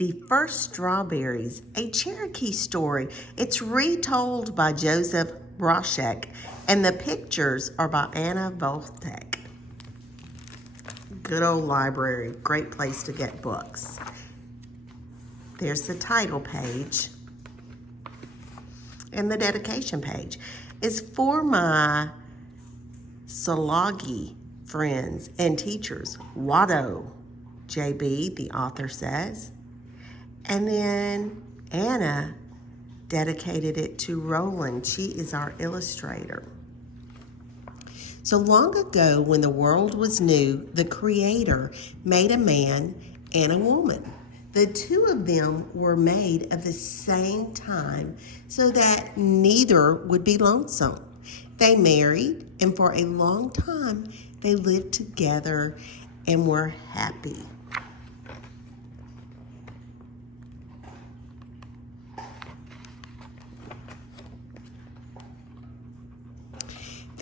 The First Strawberries, a Cherokee story. It's retold by Joseph Bruchac, and the pictures are by Anna Vojtech. Good old library, great place to get books. There's the title page and the dedication page. It's for my Cherokee friends and teachers. Watto, JB, the author says. And then Anna dedicated it to Roland. She is our illustrator. So long ago, when the world was new, the Creator made a man and a woman. The two of them were made at the same time so that neither would be lonesome. They married, and for a long time, they lived together and were happy.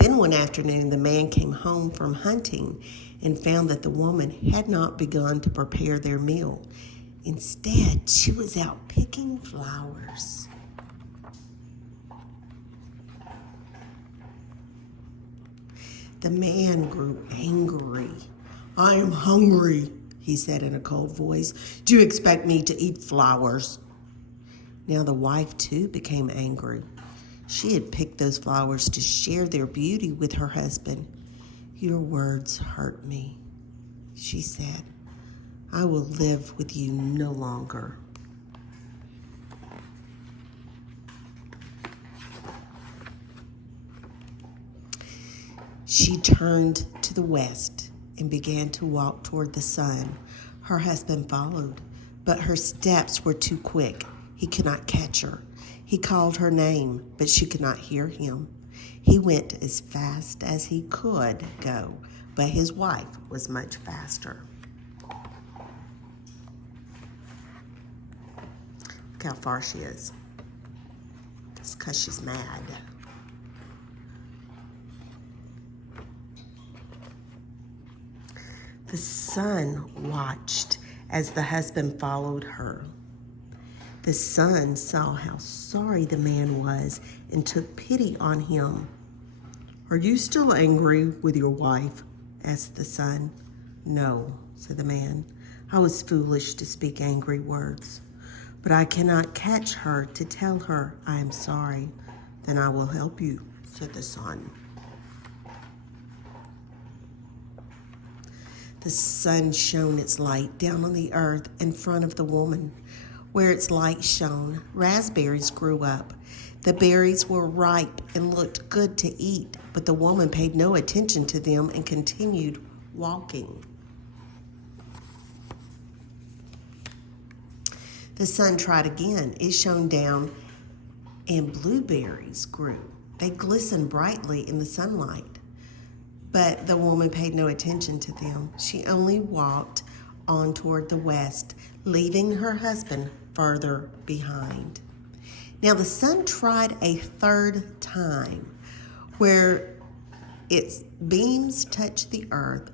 Then one afternoon, the man came home from hunting and found that the woman had not begun to prepare their meal. Instead, she was out picking flowers. The man grew angry. "I am hungry," he said in a cold voice. "Do you expect me to eat flowers?" Now the wife too became angry. She had picked those flowers to share their beauty with her husband. "Your words hurt me," she said. "I will live with you no longer." She turned to the west and began to walk toward the sun. Her husband followed, but her steps were too quick. He could not catch her. He called her name, but she could not hear him. He went as fast as he could go, but his wife was much faster. Look how far she is. It's because she's mad. The son watched as the husband followed her. The son saw how sorry the man was and took pity on him. "Are you still angry with your wife?" asked the son. "No," said the man. "I was foolish to speak angry words, but I cannot catch her to tell her I am sorry." "Then I will help you," said the son. The sun shone its light down on the earth in front of the woman. Where its light shone, raspberries grew up. The berries were ripe and looked good to eat, but the woman paid no attention to them and continued walking. The sun tried again. It shone down, and blueberries grew. They glistened brightly in the sunlight, but the woman paid no attention to them. She only walked on toward the west, leaving her husband further behind. Now the sun tried a third time. Where its beams touched the earth,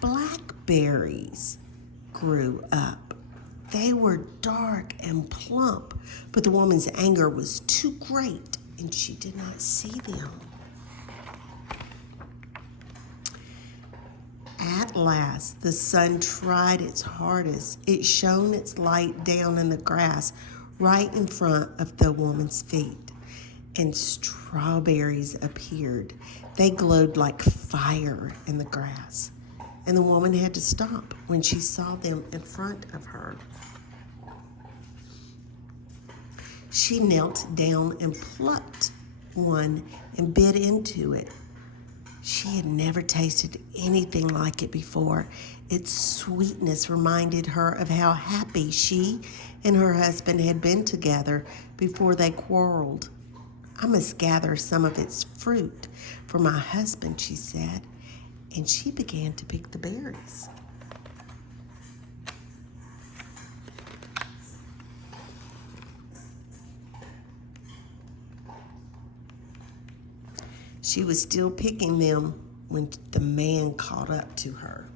blackberries grew up. They were dark and plump, but the woman's anger was too great and she did not see them. At last, the sun tried its hardest. It shone its light down in the grass right in front of the woman's feet, and strawberries appeared. They glowed like fire in the grass, and the woman had to stop when she saw them in front of her. She knelt down and plucked one and bit into it. She had never tasted anything like it before. Its sweetness reminded her of how happy she and her husband had been together before they quarreled. "I must gather some of its fruit for my husband," she said, and she began to pick the berries. She was still picking them when the man caught up to her.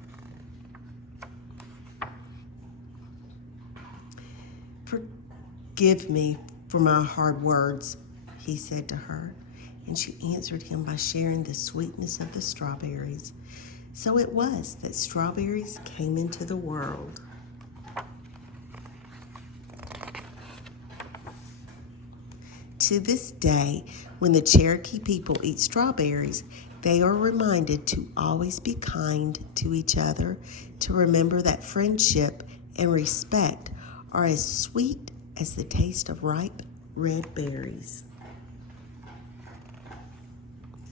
"Forgive me for my hard words," he said to her, and she answered him by sharing the sweetness of the strawberries. So it was that strawberries came into the world. To this day, when the Cherokee people eat strawberries, they are reminded to always be kind to each other, to remember that friendship and respect are as sweet as the taste of ripe red berries.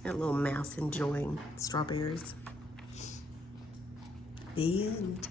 That little mouse enjoying strawberries. The end.